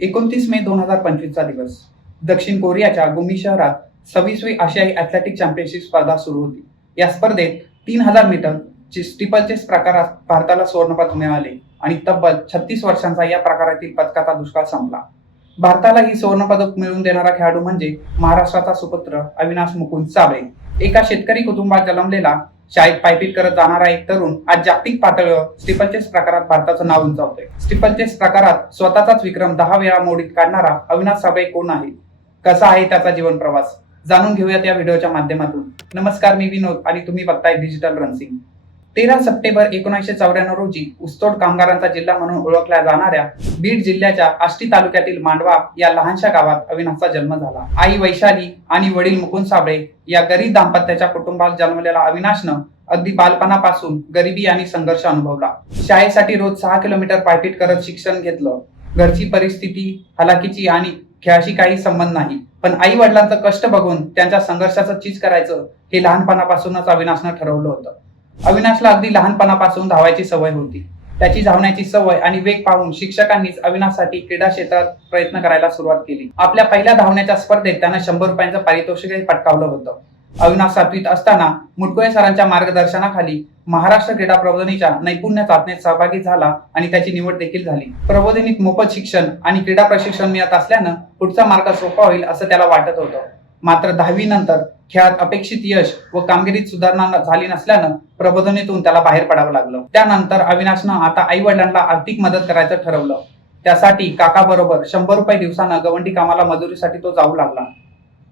एकोणतीस मे दोन हजार पंचवीसचा दिवस. दक्षिण कोरियाच्या गुमी शहरात सव्वीसवी आशियाई ॲथलेटिक चॅम्पियनशिप स्पर्धा सुरू होती. या स्पर्धेत तीन हजार मीटर स्टिपलचेस प्रकारात भारताला सुवर्णपद मिळाले आणि तब्बल छत्तीस वर्षांचा या प्रकारातील पदकाचा दुष्काळ संपला. भारताला ही सुवर्णपदक मिळवून देणारा खेळाडू म्हणजे महाराष्ट्राचा सुपुत्र अविनाश मुकुंद साबळे. एका शेतकरी कुटुंबात जन्मलेला शाळेत पायपीट करत जाणारा एक तरुण आज जागतिक पातळीवर स्टिपलचेस प्रकारात भारताचं नाव उंचावतोय. स्टिपल चेस प्रकारात स्वतःचाच विक्रम दहा वेळा मोडीत काढणारा अविनाश साबळे कोण आहे? कसा आहे त्याचा जीवन प्रवास? जाणून घेऊयात या व्हिडिओच्या माध्यमातून. नमस्कार मी विनोद आणि तुम्ही बघताय डिजिटल रनसिंग तेरा सप्टेंबर एकोणीसशे चौऱ्याण्णव रोजी ऊसतोड कामगारांचा जिल्हा म्हणून ओळखल्या जाणाऱ्या बीड जिल्ह्याच्या आष्टी तालुक्यातील मांडवा या लहानशा गावात अविनाशचा जन्म झाला. आई वैशाली आणि वडील मुकुंद साबळे या गरीब दाम्पत्याच्या कुटुंबात जन्मलेला अविनाशनं अगदी बालपणापासून गरिबी आणि संघर्ष अनुभवला. शाळेसाठी रोज सहा किलोमीटर पायपीट करत शिक्षण घेतलं. घरची परिस्थिती हलाखीची आणि खेळाशी काही संबंध नाही. पण आई वडिलांचं कष्ट बघून त्यांच्या संघर्षाचं चीज करायचं हे लहानपणापासूनच अविनाशनं ठरवलं होतं. अविनाशला अगदी लहानपणापासून धावायची सवय होती. त्याची धावण्याची सवय आणि वेग पाहून शिक्षकांनीच अविनाशसाठी क्रीडा क्षेत्रात प्रयत्न करायला सुरुवात केली. आपल्या पहिल्या धावण्याच्या स्पर्धेत त्यानं शंभर रुपयांचं पारितोषिकही पटकावलं होतं. अविनाश सातवीत असताना मुटकोळे सरांच्या मार्गदर्शनाखाली महाराष्ट्र क्रीडा प्रबोधनीच्या नैपुण्य चाचणीत सहभागी झाला आणि त्याची निवड देखील झाली. प्रबोधिनीत मोफत शिक्षण आणि क्रीडा प्रशिक्षण मिळत असल्यानं पुढचा मार्ग सोपा होईल असं त्याला वाटत होतं. मात्र दहावी नंतर खेळात अपेक्षित यश व कामगिरीत सुधारणा झाली नसल्यानं प्रबोधनीतून त्याला बाहेर पडावं लागलं. त्यानंतर अविनाशनं आता आई वडिलांना आर्थिक मदत करायचं ठरवलं. त्यासाठी काका बरोबर शंभर रुपये दिवसानं गवंडी कामाला मजुरीसाठी तो जाऊ लागला.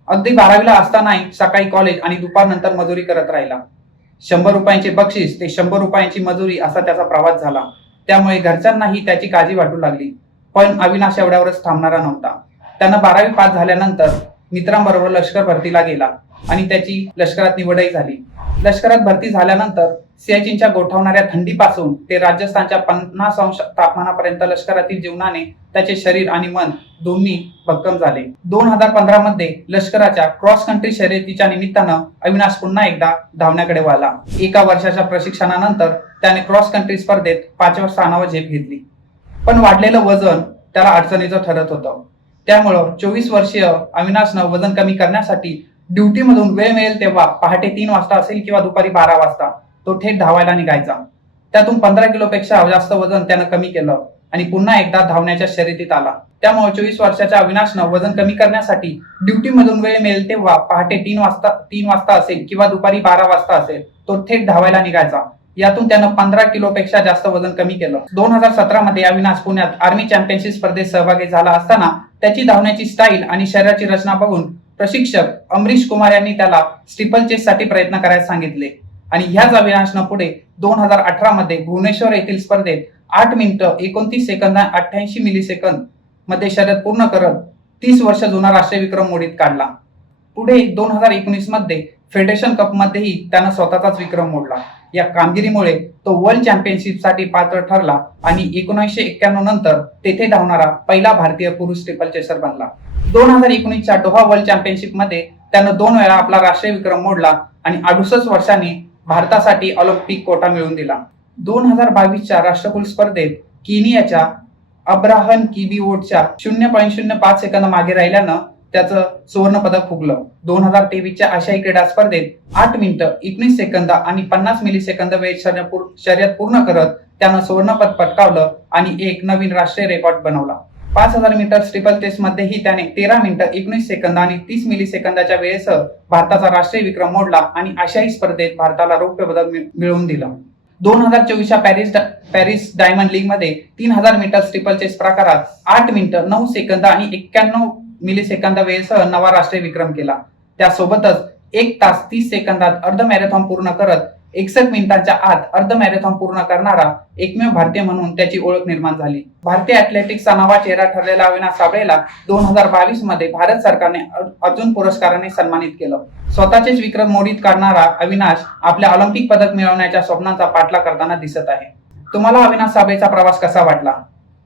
अगदी बारावीला असतानाही सकाळी कॉलेज आणि दुपारनंतर मजुरी करत राहिला. शंभर रुपयांचे बक्षीस ते शंभर रुपयांची मजुरी असा त्याचा प्रवास झाला. त्यामुळे घरच्यांनाही त्याची काळजी वाटू लागली. पण अविनाश एवढ्यावरच थांबणारा नव्हता. त्यानं बारावी पास झाल्यानंतर मित्रांबरोबर लष्कर भरतीला गेला आणि त्याची लष्करात निवडही झाली. लष्करात भरती झाल्यानंतर सियाचीनच्या गोठवणाऱ्या थंडीपासून ते राजस्थानच्या पन्नास अंश तापमानापर्यंत लष्करातील जीवनाने त्याचे शरीर आणि मन दोन्ही भक्कम झाले. दोन हजार पंधरा मध्ये लष्कराच्या क्रॉस कंट्री शर्यतीच्या निमित्तानं अविनाश पुन्हा एकदा धावण्याकडे वळला. एका वर्षाच्या प्रशिक्षणानंतर त्याने क्रॉस कंट्री स्पर्धेत पाचव्या स्थानावर झेप घेतली. पण वाढलेलं वजन त्याला अडचणीचं ठरत होतं. त्यामुळं चोवीस वर्षीय अविनाशनं वजन कमी करण्यासाठी ड्युटीमधून वेळ मिळेल तेव्हा पहाटे तीन वाजता असेल किंवा दुपारी बारा वाजता तो थेट धावायला निघायचा. त्यातून पंधरा किलोपेक्षा जास्त वजन त्यानं कमी केलं आणि पुन्हा एकदा धावण्याच्या शर्यतीत आला. त्यामुळे चोवीस वर्षाच्या अविनाशनं वजन कमी करण्यासाठी ड्युटीमधून वेळ मिळेल तेव्हा पहाटे तीन वाजता तीन वाजता असेल किंवा दुपारी बारा वाजता असेल तो थेट धावायला निघायचा. यातून त्यानं पंधरा किलोपेक्षा जास्त वजन कमी केलं. दोन हजार सतरा मध्ये अविनाश पुण्यात आर्मी चॅम्पियनशिप स्पर्धेत सहभागी झाला असताना त्याची धावण्याची स्टाईल आणि शरीराची रचना बघून प्रशिक्षक अमरीश कुमार यांनी त्याला स्टिपल चेस साठी प्रयत्न करायला सांगितले. आणि ह्याच अविनाशनं पुढे दोन हजार अठरा मध्ये भुवनेश्वर येथील स्पर्धेत आठ मिनिटं एकोणतीस सेकंद अठ्ठ्याऐंशी मिली सेकंदमध्ये शर्यत पूर्ण करत तीस वर्ष जुना राष्ट्रीय विक्रम मोडीत काढला. पुढे दोन हजार एकोणीसमध्ये फेडरेशन कप मध्येही त्यानं स्वतःचाच विक्रम मोडला. या कामगिरीमुळे तो वर्ल्ड चॅम्पियनशिपसाठी पात्र ठरला आणि एकोणीसशे एक्क्याण्णव नंतर तेथे धावणारा पहिला भारतीय पुरुष ट्रिपल चेसर बनला. दोन हजार एकोणीसच्या डोहा वर्ल्ड चॅम्पियनशिपमध्ये त्यानं दोन वेळा आपला राष्ट्रीय विक्रम मोडला आणि अडुसष्ट वर्षांनी भारतासाठी ऑलिम्पिक कोटा मिळवून दिला. दोन हजार बावीसच्या राष्ट्रकुल स्पर्धेत किनियाच्या अब्राहन किबीवोटच्या शून्य पॉईंट शून्य पाच सेकंद मागे राहिल्यानं त्याचं सुवर्ण पदक फुगलं. दोन हजार तेवीसच्या आशियाई क्रीडा स्पर्धेत आठ मिनिटं एकोणीस सेकंद आणि पन्नास मिली सेकंद वेळ शर्यत पूर्ण करत त्यानं सुवर्णपद पटकावलं आणि एक नवीन राष्ट्रीय रेकॉर्ड बनवला. पाच हजार मीटर ट्रिपल टेस्ट मध्येही त्याने तेरा मिनिटं एकोणीस सेकंद आणि तीस मिली सेकंदाच्या वेळेसह भारताचा राष्ट्रीय विक्रम मोडला आणि आशियाई स्पर्धेत भारताला रौप्य पदक मिळवून दिलं. दोन हजार चोवीसच्या पॅरिस पॅरिस डायमंड लीगमध्ये तीन हजार मीटर ट्रिपल चेस प्रकारात आठ मिनिटं नऊ सेकंद आणि एक्क्याण्णव मिली सेकंद वेळेसह नवा राष्ट्रीय विक्रम केला. त्यासोबतच एक तास तीस सेकंदात अर्ध मॅरेथॉन पूर्ण करत एकसष्ट मिनिटांच्या आत अर्ध मॅरेथॉन पूर्ण करणारा एकमेव भारतीय म्हणून त्याची ओळख निर्माण झाली. भारतीय अथलेटिक्सचा नवा चेहरा ठरलेला अविनाश साबळेला दोन हजार बावीसमध्ये भारत सरकारने अर्जुन पुरस्काराने सन्मानित केलं. स्वतःचेच विक्रम मोडीत काढणारा अविनाश आपल्या ऑलिम्पिक पदक मिळवण्याच्या स्वप्नांचा पाठला करताना दिसत आहे. तुम्हाला अविनाश साबळेचा प्रवास कसा वाटला?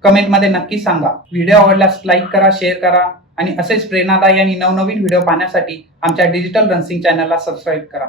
कमेंटमध्ये नक्की सांगा. व्हिडिओ आवडल्यास लाईक करा शेअर करा. आणि असेच प्रेरणादायी आणि नवनवीन व्हिडिओ पाहण्यासाठी आमच्या डिजिटल रन्सिंग चॅनलला सबस्क्राईब करा.